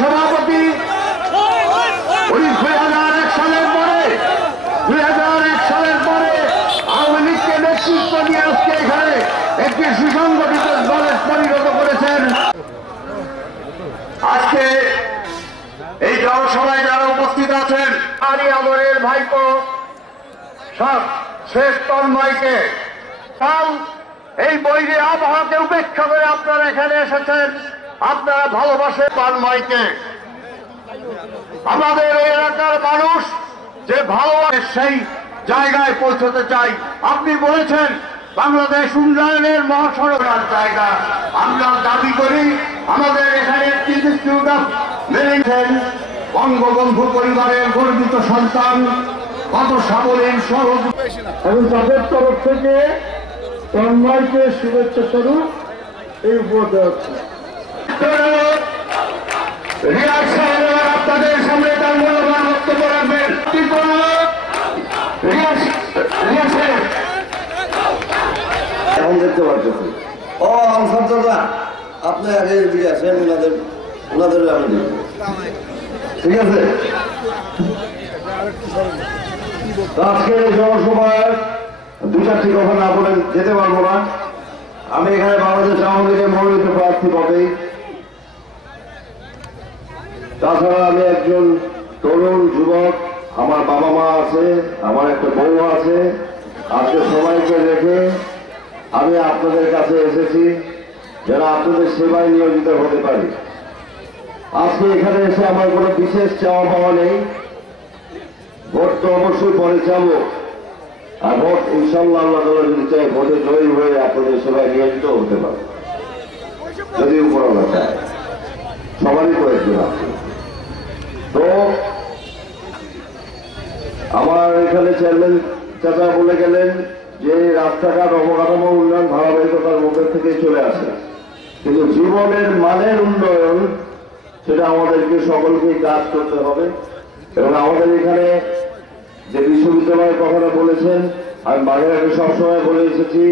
সভাপতি 2001 সালের পরে 2001 সালের পরে আওয়ামী লীগকে নেতৃত্ব দিয়ে আজকে এখানে একটি সুসংগঠিত দলে পরিণত করেছেন। আজকে এই জনসভায় যারা উপস্থিত আছেন, আলী আমরের ভাইপো সব শেষ তন্ময়কে, কাল এই বৈরী আবহাওয়াকে উপেক্ষা করে আপনারা এখানে এসেছেন, আপনারা ভালোবাসেন তন্ময়কে। আমাদের এই এলাকার মানুষ যে ভালোবাসে সেই জায়গায় পৌঁছতে চাই। আপনি বলেছেন বাংলাদেশ উন্নয়নের মহাসড়কের জায়গা, আমরা দাবি করি আমাদের এখানে একটি ইনস্টিটিউট অফ ম্যানেজমেন্ট, বঙ্গবন্ধু পরিবারের গর্বিত সন্তান, কত সাবলীল সহজ, এবং তাদের তরফ থেকে তন্ময়কে শুভেচ্ছা স্বরূপ এই উপহার দেওয়া হচ্ছে। আপনাদের সামনে তার মূল্যবান বক্তব্য রাখবেন। এখন দেখতে পাচ্ছেন ও আমসারদা, আপনি আগে এদিকে আসেন, ওনাদের আমি দেখব, ঠিক আছে? আজকের এই জনসভায় দু চারটি কথা না বলে যেতে পারবো না। আমি এখানে বাংলাদেশ আওয়ামী লীগের মনোনীত প্রার্থী পদে, তাছাড়া আমি একজন তরুণ যুবক, আমার বাবা মা আছে, আমার একটা বউ আছে। আজকে সবাইকে রেখে আমি আপনাদের কাছে এসেছি যেন আপনাদের সেবায় নিয়োজিত হতে পারি। আজকে এখানে এসে আমার কোনো বিশেষ চাওয়া পাওয়া নেই। ভোট তো অবশ্যই পরে চাবো, আর ভোট ইনশাল্লাহ আল্লাহ তাআলা যদি চাই ভোটে জয়ী হয়ে আপনাদের সেবায় নিয়োজিত হতে পারে, যদি উপরওয়ালা চায়। সবারই প্রয়োজন আছে। তো আমার এখানে চেয়ারম্যান চাচা বলে গেলেন যে রাস্তাঘাট অবকাঠামো উন্নয়ন ধারাবাহিকতার মধ্যে থেকে চলে আসে, কিন্তু জীবনের মানের উন্নয়ন সেটা আমাদেরকে সকলকেই কাজ করতে হবে। এবং আমাদের এখানে যে বিশ্ববিদ্যালয়ের কথাটা বলেছেন, আমি বাগেরহাটে সবসময় বলে এসেছি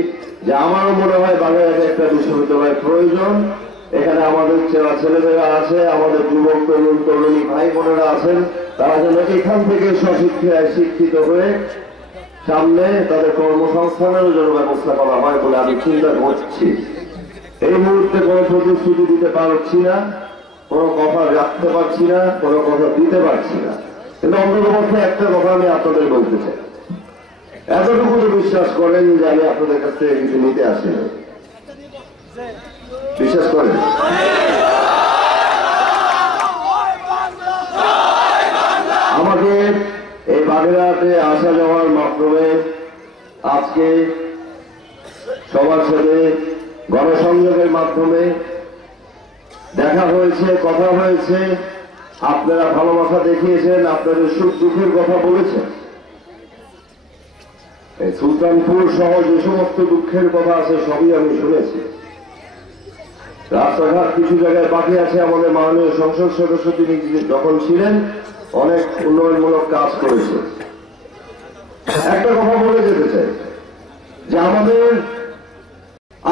যে আমারও মনে হয় বাগেরহাটে একটা বিশ্ববিদ্যালয়ের প্রয়োজন। এখানে আমাদের ছেলেমেয়েরা আছে, আমাদের যুবক তরুণ তরুণী ভাই বোনেরা আছেন, তারা যেন এখান থেকে স্বশিক্ষায় শিক্ষিত হয়ে সামনে তাদের কর্মসংস্থানেরও যেন ব্যবস্থা করা হয় বলে আমি চিন্তা করছি। এই মুহূর্তে কোনো প্রতিশ্রুতি দিতে পারছি না, কোনো কথা রাখতে পারছি না, কোনো কথা দিতে পারছি না, কিন্তু অন্ততপক্ষে একটা কথা আমি আপনাদের বলতে চাই। এতটুকু তো বিশ্বাস করেন যে আমি আপনাদের কাছ থেকে কিছু নিতে আসি না, বিশ্বাস করেন? আমাকে এই বাগেরহাটে আসা যাওয়ার মাধ্যমে আজকে সবার সাথে গণসংযোগের মাধ্যমে দেখা হয়েছে, কথা হয়েছে, আপনারা ভালোবাসা দেখিয়েছেন, আপনাদের সুখ দুঃখের কথা বলেছেন। এই সুলতানপুর সহ যে সমস্ত দুঃখের কথা আছে সবই আমি শুনেছি। রাস্তাঘাট কিছু জায়গায় বাকি আছে। আমাদের মাননীয় সংসদ সদস্য তিনি যখন ছিলেন অনেক উন্নয়নমূলক কাজ করেছে। একটা কথা বলে যেতে চাই যে আমাদের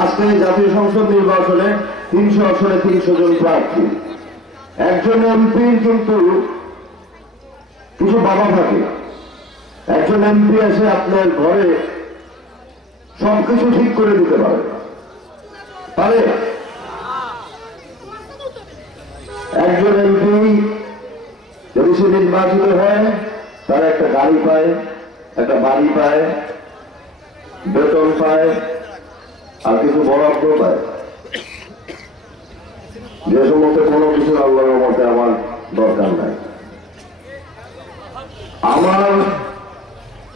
আজকে জাতীয় সংসদ নির্বাচনে 300 আসনে 300 জন প্রার্থী। একজন এমপির কিন্তু কিছু বাধা থাকে। একজন এমপি এসে আপনার ঘরে সবকিছু ঠিক করে দিতে পারে। একজন এমপি যদি সে নির্বাচিত হয়, তারা একটা গাড়ি পায়, একটা বাড়ি পায়, বেতন পায়, আর কিছু বরাদ্দ পায়, যে সমস্ত কোনো কিছু আল্লাহর মতে আমার দরকার নাই। আমার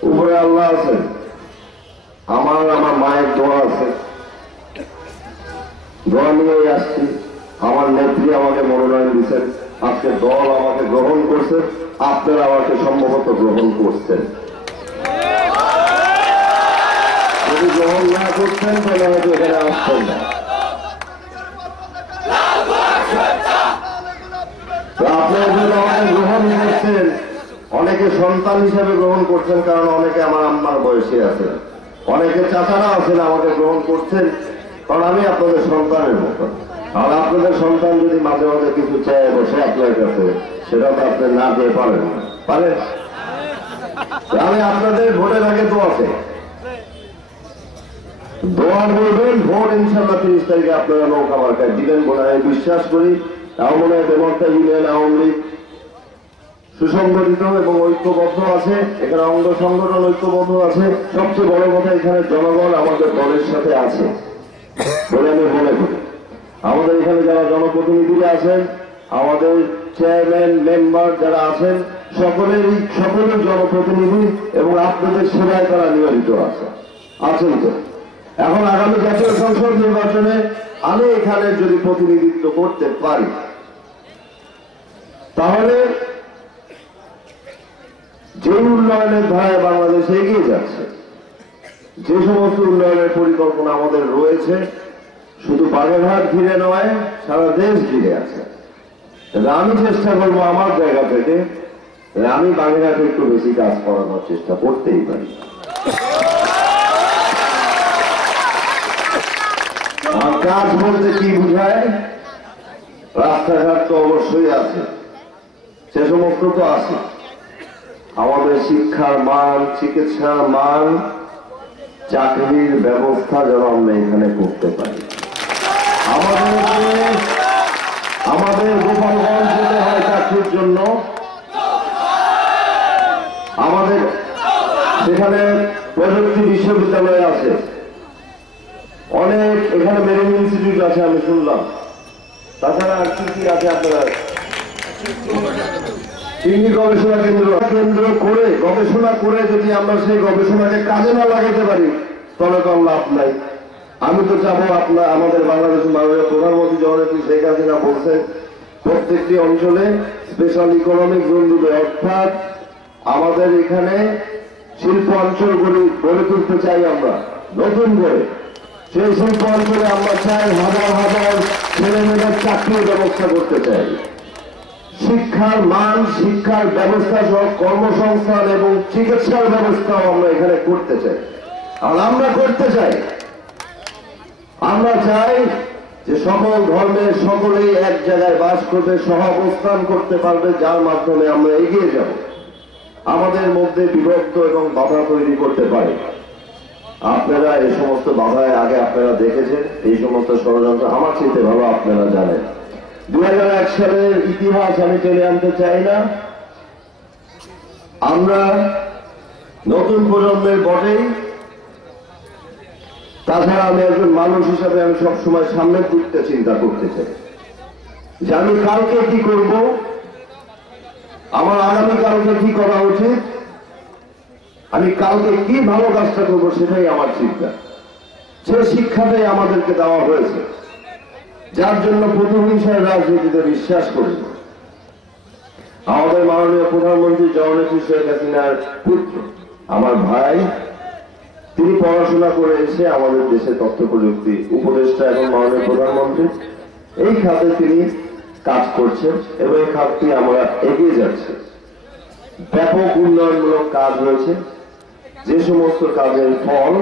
উপরে আল্লাহ আছেন, আমার মায়ের দোয়া আছে, দোয়া নিয়েই আসছি। আমার নেত্রী আমাকে মনোনয়ন দিচ্ছেন, আজকে দল আমাকে গ্রহণ করছে, আপনারা আমাকে সম্ভবত গ্রহণ করছেন। যদি গ্রহণ না করছেন তাহলে হয়তো এখানে আসছেন না। আপনারা যদি আমাকে গ্রহণ করছেন, অনেকে সন্তান হিসাবে গ্রহণ করছেন, কারণ অনেকে আমার আম্মার বয়সে আছেন, অনেকে চাচারা আছেন আমাকে গ্রহণ করছেন, কারণ আমি আপনাদের সন্তানের মতো। আর আপনাদের সন্তান যদি মাঝে মাঝে কিছু চায় বসে আপনার কাছে, সেটা তো আপনি না দিয়ে পারেন না, পারেন? আমি আপনাদের ভোটের আগে তো আছে দোয়া বলবেন, ভোট ইনশাল্লাহ 30 তারিখে আপনারা নৌকা মার্কায় দিবেন বলে আমি বিশ্বাস করি। আমার মনে হয় ডেমোক্রেট ইউনিয়ন আওয়ামী লীগ সুসংগঠিত এবং ঐক্যবদ্ধ আছে, এখানে অঙ্গ সংগঠন ঐক্যবদ্ধ আছে। সবচেয়ে বড় কথা, এখানে জনগণ আমাদের দলের সাথে আছে বলে আমি মনে করি। আমাদের এখানে যারা জনপ্রতিনিধিরা আছেন, আমাদের চেয়ারম্যান মেম্বার যারা আছেন, সকলেই জনপ্রতিনিধি এবং আপনাদের সেবায় তারা নিয়োজিত আছেন। তো এখন আগামী জাতীয় সংসদ নির্বাচনে আমি এখানে যদি প্রতিনিধিত্ব করতে পারি, তাহলে যে উন্নয়নের ধারায় বাংলাদেশ এগিয়ে যাচ্ছে, যে সমস্ত উন্নয়নের পরিকল্পনা আমাদের রয়েছে, শুধু বাগেরহাট ঘিরে নয়, সারা দেশ ঘিরে আছে। আমি চেষ্টা করবো আমার জায়গা থেকে, আমি বাগেরহাটে একটু বেশি কাজ করানোর চেষ্টা করতেই পারি। কাজ বলতে কি বুঝায়? রাস্তাঘাট তো অবশ্যই আছে, সে সমস্ত তো আছে। আমাদের শিক্ষার মান, চিকিৎসার মান, চাকরির ব্যবস্থা যেন আমরা এখানে করতে পারি। আমাদের গোপালগঞ্জ যেতে হয় চাকরির জন্য, আমাদের সেখানে প্রযুক্তি বিশ্ববিদ্যালয় আছে, অনেক এখানে মেরিন ইনস্টিটিউট আছে আমি শুনলাম। তাছাড়া আর কি আছে আপনারা? চিংড়ি গবেষণা কেন্দ্র করে গবেষণা করে যদি আমরা সেই গবেষণাকে কাজে না লাগাতে পারি, তাহলে তো লাভ নাই। আমি তো চাবো আমাদের বাংলাদেশের মাননীয় প্রধানমন্ত্রী জননেত্রী শেখ হাসিনা বলছেন, প্রত্যেকটি অঞ্চলে স্পেশাল ইকোনমিক জোন দিবে, অর্থাৎ আমাদের এখানে শিল্প অঞ্চলগুলি গড়ে তুলতে চাই আমরা নতুন করে। সেই শিল্প অঞ্চলে আমরা চাই হাজার হাজার ছেলেমেয়েদের চাকরির ব্যবস্থা করতে চাই। শিক্ষার মান, শিক্ষার ব্যবস্থা সহ কর্মসংস্থান এবং চিকিৎসার ব্যবস্থাও আমরা এখানে করতে চাই। আর আমরা করতে চাই, আমরা চাই যে সকল ধর্মের সকলেই এক জায়গায় বাস করবে, সহাবস্থান করতে পারবে, যার মাধ্যমে আমরা এগিয়ে যাব। আমাদের মধ্যে বিভক্ত এবং বাধা তৈরি করতে পারে। আপনারা এই সমস্ত বাধায় আগে আপনারা দেখেছেন, এই সমস্ত ষড়যন্ত্র আমার চেয়ে ভালো আপনারা জানেন। 2001 সালের ইতিহাস আমি টেনে আনতে চাই না। আমরা নতুন প্রজন্মের বটেই, তাছাড়া আমি একজন মানুষ হিসাবে আমি সবসময় সামনের দিকটা চিন্তা করতে চাই যে আমি কালকে কি করব, আমার আগামীকালকে কি করা উচিত, আমি কালকে কি ভালো কাজটা করবো, সেটাই আমার চিন্তা। সে শিক্ষাটাই আমাদেরকে দেওয়া হয়েছে, যার জন্য প্রতিহিংসার রাজনীতিতে বিশ্বাস করি। আমাদের মাননীয় প্রধানমন্ত্রী জননেত্রী শেখ হাসিনার পুত্র, আমার ভাই, তিনি পড়াশোনা করে এসে আমাদের দেশে তথ্য প্রযুক্তি উপদেষ্টা এবং মাননীয় প্রধানমন্ত্রী এই খাতে তিনি কাজ করছেন এবং এই খাতটি আমরা এগিয়ে যাচ্ছে। ব্যাপক উন্নয়নমূলক কাজ রয়েছে, যে সমস্ত কাজের ফল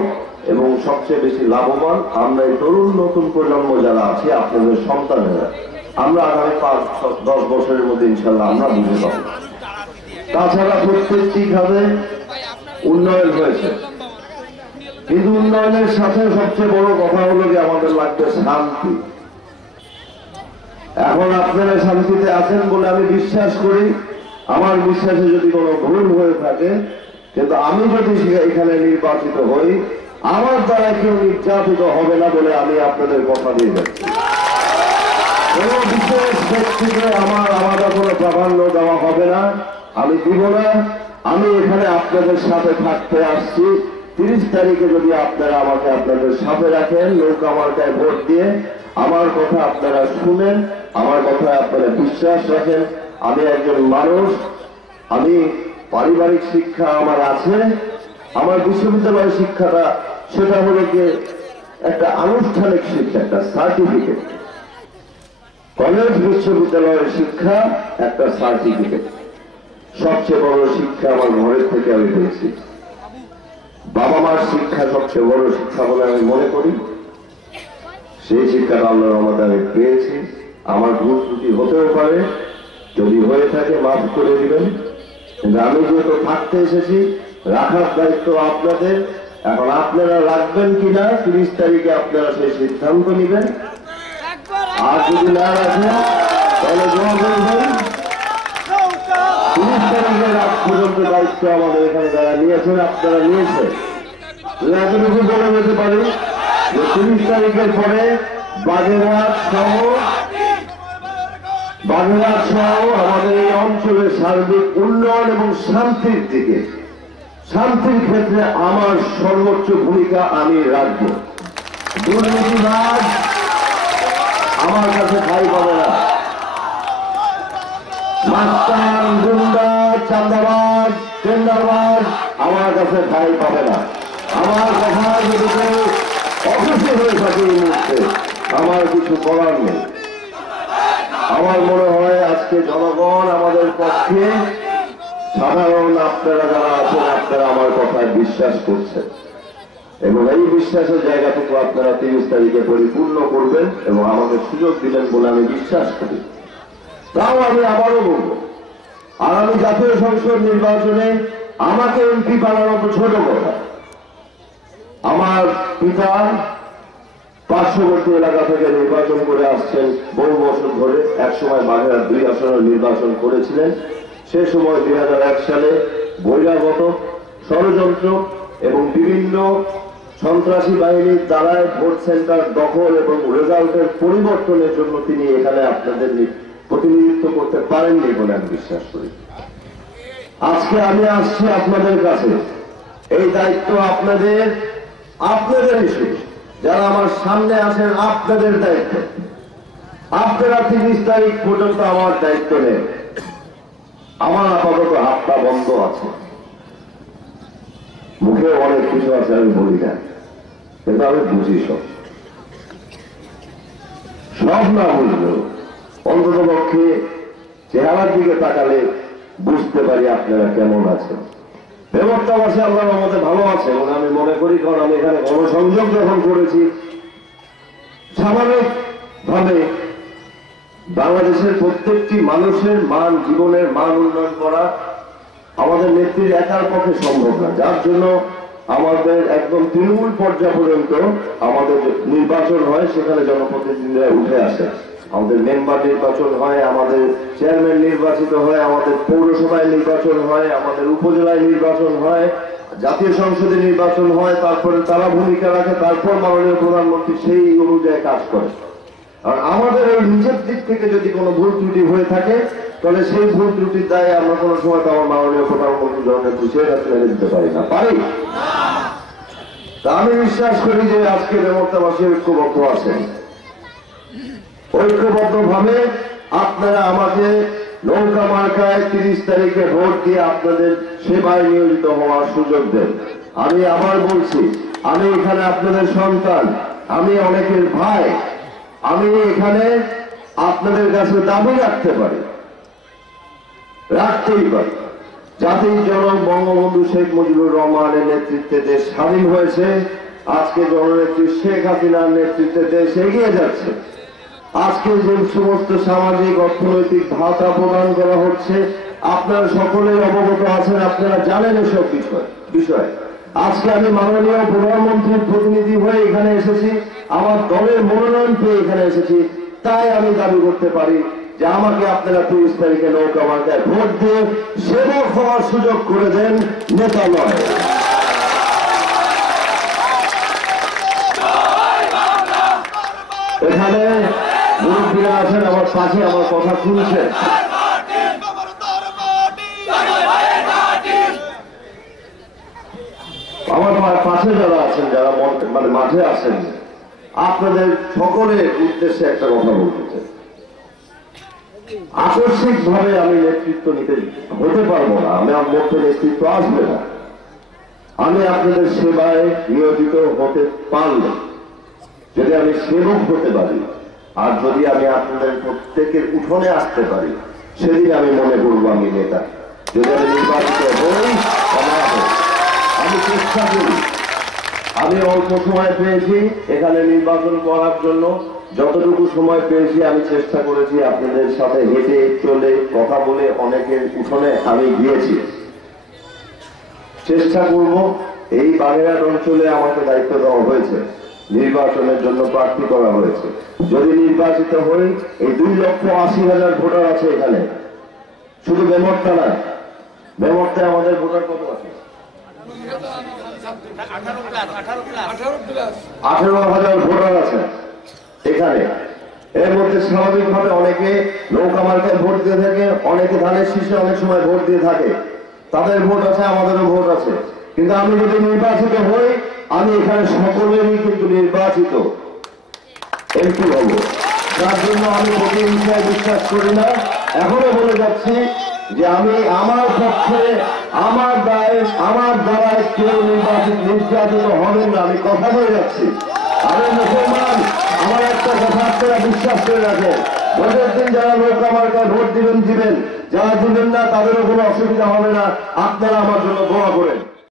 এবং সবচেয়ে বেশি লাভবান আমরা এই তরুণ নতুন প্রজন্ম যারা আছে, আপনাদের সন্তানেরা, আমরা আগামী 5-10 বছরের মধ্যে ইনশাল্লাহ আমরা বুঝে পাবো। তাছাড়া প্রত্যেকটি খাতে উন্নয়ন হয়েছে, কিন্তু উন্নয়নের সাথে সবচেয়ে বড় কথা হলো যে আমাদের লাগবে শান্তি। এখন আপনারা শান্তিতে আছেন বলে আমি বিশ্বাস করি। আমার বিশ্বাসে যদি কোনো ভুল হয়ে থাকে, কিন্তু আমি যদি এখানে নির্বাচিত হই, আমার দ্বারা কেউ নির্যাতিত হবে না বলে আমি আপনাদের কথা দিয়ে যাচ্ছি। কোন বিশেষ ব্যক্তিকে আমার আলাদা কোনো প্রাধান্য দেওয়া হবে না, আমি দিব না। আমি এখানে আপনাদের সাথে থাকতে আসছি। 30 তারিখে যদি আপনারা আমাকে আপনাদের সাথে রাখেন, নৌকা মার্কায় ভোট দিয়ে আমার কথা আপনারা শুনেন, আমার কথায় আপনারা বিশ্বাস রাখেন। আমি একজন মানুষ, আমি পারিবারিক শিক্ষা আমার আছে, আমার বিশ্ববিদ্যালয়ের শিক্ষাটা সেটা হলো যে একটা আনুষ্ঠানিক শিক্ষা, একটা সার্টিফিকেট। কলেজ বিশ্ববিদ্যালয়ের শিক্ষা একটা সার্টিফিকেট। সবচেয়ে বড় শিক্ষা আমার ঘরের থেকে আমি পেয়েছি। বাবা মার শিক্ষা সবচেয়ে বড় শিক্ষা বলে আমি মনে করি। সেই শিক্ষাটা আল্লাহর রহমতে আমি পেয়েছি। আমার ভুল ত্রুটি হতেও পারে, যদি হয়ে থাকে মাফ করে দিবেন। কিন্তু আমি যেহেতু থাকতে এসেছি, রাখার দায়িত্ব আপনাদের। এখন আপনারা রাখবেন কিনা 30 তারিখে আপনারা সেই সিদ্ধান্ত নেবেন। আর যদি না রাখেন তাহলে দোয়া করবেন। 30 তারিখের রাত পর্যন্ত দায়িত্ব আমাদের এখানে যারা নিয়েছেন, আপনারা নিয়েছেন। এতটুকু বলে যেতে পারি যে 30 তারিখের পরে বাগেরহাট সহ আমাদের এই অঞ্চলের সার্বিক উন্নয়ন এবং শান্তির দিকে, শান্তির ক্ষেত্রে আমার সর্বোচ্চ ভূমিকা আমি রাখব। দুর্নীতিবাজ আমার কাছে ঠাঁই পাবে না। মাস্তান, গুন্ডা, চাঁদাবাজ, টেন্ডারবাজ আমার কাছে ঠাঁই পাবে না। আমার কথা যদি কেউ অখুশি হয়ে থাকে এই মুহূর্তে, আমার কিছু করার নেই। আমার মনে হয় আজকে জনগণ আমাদের পক্ষে, সাধারণ আপনারা যারা আছেন আপনারা আমার কথায় বিশ্বাস করছেন এবং এই বিশ্বাসের জায়গাটুকু আপনারা 30 তারিখে পরিপূর্ণ করবেন এবং আমাকে সুযোগ দিলেন বলে আমি বিশ্বাস করি। তাও আমি আবারও বলব, আগামী জাতীয় সংসদ নির্বাচনে আমাকে এমপি বানানো তো ছোট কথা। আমার পিতা পার্শ্ববর্তী এলাকা থেকে নির্বাচন করে আসছেন বহু বছর ধরে। একসময় বাগেরহাট 2 আসনের নির্বাচন করেছিলেন। সে সময় 2001 সালে বহিরাগত ষড়যন্ত্র এবং বিভিন্ন সন্ত্রাসী বাহিনীর দ্বারা ভোট সেন্টার দখল এবং রেজাল্টের পরিবর্তনের জন্য তিনি এখানে আপনাদের প্রতিনিধিত্ব করতে পারেননি বলে আমি বিশ্বাস করি। আজকে আমি আসছি আপনাদের কাছে, এই দায়িত্ব আপনাদের ইস্যু। যারা আমার সামনে আছেন আপনাদের দায়িত্ব। আপনারা 30 তারিখ পর্যন্ত আমার দায়িত্ব নেন। আমার আপাতত হাতটা বন্ধ আছে, মুখে অনেক কিছু আছে আমি বলি না, কিন্তু আমি বুঝি সব না বুঝলেও অন্তত পক্ষে চেহারার দিকে তাকালে বুঝতে পারি আপনারা কেমন আছেন। ব্যবস্থাবাসী আল্লাহর রহমতে ভালো আছে এবং আমি মনে করি, কারণ আমি এখানে গণসংযোগ যখন করেছি, স্বাভাবিকভাবে বাংলাদেশের প্রত্যেকটি মানুষের জীবনের মান উন্নয়ন করা আমাদের নেত্রীর একার পক্ষে সম্ভব না। যার জন্য আমাদের একদম তৃণমূল পর্যায় পর্যন্ত আমাদের নির্বাচন হয়, সেখানে জনপ্রতিনিধিরা উঠে আসে। আমাদের মেম্বার নির্বাচন হয়, আমাদের চেয়ারম্যান নির্বাচিত হয়, আমাদের পৌরসভায় নির্বাচন হয়, আমাদের উপজেলায় নির্বাচন হয়, জাতীয় সংসদে নির্বাচন হয়। তারপরে তারা ভূমিকা রাখে, তারপর মাননীয় প্রধানমন্ত্রী সেই অনুযায়ী কাজ করে। আর আমাদের এই নিজের দিক থেকে যদি কোনো ভুল ত্রুটি হয়ে থাকে, তাহলে সেই ভুল ত্রুটির দায়ে আমরা কোনো সময় তো আমার মাননীয় প্রধানমন্ত্রী জননেত্রী শেখ হাসিনাকে দিতে পারি না, পারি। তা আমি বিশ্বাস করি যে আজকে ব্যবস্থাবাসী ঐক্যবদ্ধ আছেন। ঐক্যবদ্ধভাবে আপনারা আমাকে নৌকা মার্কায় 30 তারিখে ভোট দিয়ে আপনাদের সেবায় নিয়োজিত হওয়ার সুযোগ দেন। আমি আবার বলছি, আমি এখানে আপনাদের সন্তান, আমি অনেকের ভাই। আমি এখানে আপনাদের কাছে দাবি রাখতেই পারি। জাতির জনক বঙ্গবন্ধু শেখ মুজিবুর রহমানের নেতৃত্বে দেশ স্বাধীন হয়েছে। আজকে জননেত্রী শেখ হাসিনার নেতৃত্বে দেশ এগিয়ে যাচ্ছে। আজকে যে সমস্ত সামাজিক অর্থনৈতিক ভাতা প্রদান করা হচ্ছে, আপনারা সকলেই অবগত আছেন, আপনারা জানেন এসব বিষয়। আজকে আমি মাননীয় প্রধানমন্ত্রীর প্রতিনিধি হয়ে এখানে এসেছি, আমার দলের মনোনয়ন পেয়ে এখানে এসেছি। তাই আমি দাবি করতে পারি যে আমাকে আপনারা 30 তারিখে নৌকা মার্কায় ভোট দিয়ে সেবক হওয়ার সুযোগ করে দেন, নেতা নয়। এখানে মুরব্বীরা আছেন আমার পাশে, আমার কথা শুনছেন। আমার পাশে যারা আছেন, যারা মাঠে আছেন, আপনাদের সকলের উদ্দেশ্যে একটা কথা বলতে চাই। আকস্মিক ভাবে আমি নেতৃত্ব হতে পারবো না, আমার মধ্যে নেতৃত্ব আসবে না। আমি আপনাদের সেবায় নিয়োজিত হতে পারলে, যদি আমি সেবক হতে পারি, আর যদি আমি আপনাদের প্রত্যেকের উঠোনে আসতে পারি, সেদিন আমি মনে করবো আমি নেতা। যদি আমি নির্বাচিত হই, আমি চেষ্টা করি আমি অল্প সময় পেয়েছি এখানে নির্বাচন করার জন্য। যতটুকু সময় পেয়েছি আমি চেষ্টা করেছি আপনাদের সাথে হেঁটে চলে কথা বলে অনেকের উঠোনে আমি গিয়েছি। চেষ্টা করব, এই বাগেরহাট অঞ্চলে আমাকে দায়িত্ব দেওয়া হয়েছে, নির্বাচনের জন্য প্রার্থী করা হয়েছে। যদি নির্বাচিত হই, এই 2,80,000 ভোটার আছে এখানে, শুধু বেমরটা না, বেমরতে আমাদের ভোটার কত আছে? 18,000 ভোটার আছে এখানে। এর মধ্যে স্বাভাবিকভাবে অনেকে নৌকা মার্কায় ভোট দিয়ে থাকে, অনেকে ধানের শীষে অনেক সময় ভোট দিয়ে থাকে। তাদের ভোট আছে, আমাদেরও ভোট আছে। কিন্তু আমি যদি নির্বাচিত হই, আমি এখানে সকলেরই কিন্তু নির্বাচিত এমপি হব। যার জন্য আমি প্রতিহিংসায় বিশ্বাস করি না। এখনো বলে যাচ্ছি যে আমি আমার পক্ষে, আমার দায়, আমার দ্বারায় কেউ নির্যাতিত হবেন না। আমি কথা বলে যাচ্ছি, আমি মুসলমান, আমার একটা কথা আপনারা বিশ্বাস করে রাখেন। ভোটের দিন যারা নৌকা মার্কায় ভোট দিবেন, যারা দিবেন না তাদেরও কোনো অসুবিধা হবে না। আপনারা আমার জন্য দোয়া করেন।